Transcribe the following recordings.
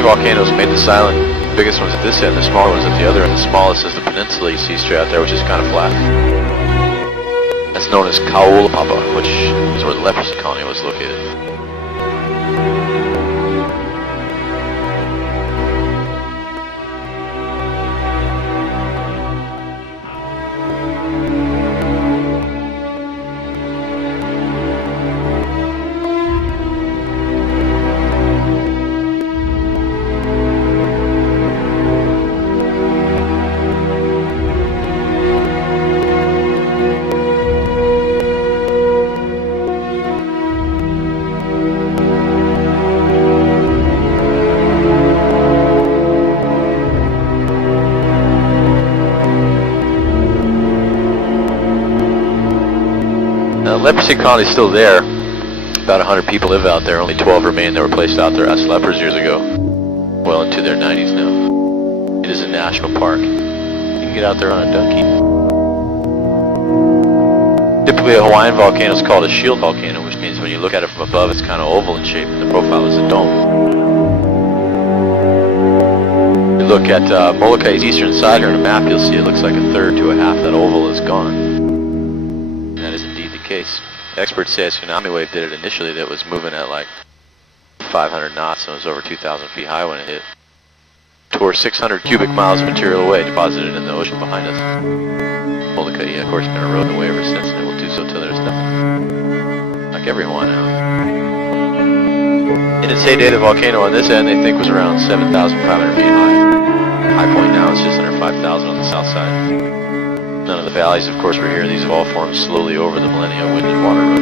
three volcanoes made the silent. The biggest one's at this end, the smaller one's at the other end. The smallest is the peninsula you see straight out there, which is kind of flat. That's known as Kaulapapa, which is where the leprosy colony was located. The leprosy colony is still there. About 100 people live out there. Only 12 remain that were placed out there as lepers years ago. Well into their 90s now. It is a national park. You can get out there on a donkey. Typically a Hawaiian volcano is called a shield volcano, which means when you look at it from above it's kind of oval in shape and the profile is a dome. If you look at Molokai's eastern side here on a map, you'll see it looks like a third to a half that oval is gone. That is indeed the case. Experts say a tsunami wave did it initially that was moving at like 500 knots and it was over 2,000 feet high when it hit. Tore 600 cubic miles of material away, deposited in the ocean behind us. Molokai, of course, been eroding away ever since, and it will do so till there's nothing. Like every Hawaiian island. In its heyday, the volcano on this end they think was around 7,500 feet high. High point now is just under 5,000 on the south side. None of the valleys, of course, were here. These have all formed slowly over the millennia wind and water road.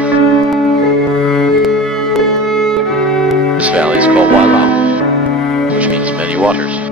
This valley is called Wailau, which means many waters.